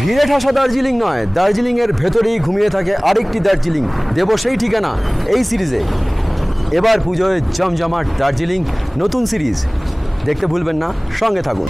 ভিড়ে ঠাসা দার্জিলিং নয়, দার্জিলিংয়ের ভেতরেই ঘুমিয়ে থাকে আরেকটি দার্জিলিং। দেব সেই ঠিকানা এই সিরিজে। এবার পুজোয় জমজমাট দার্জিলিং নতুন সিরিজ দেখতে ভুলবেন না, সঙ্গে থাকুন।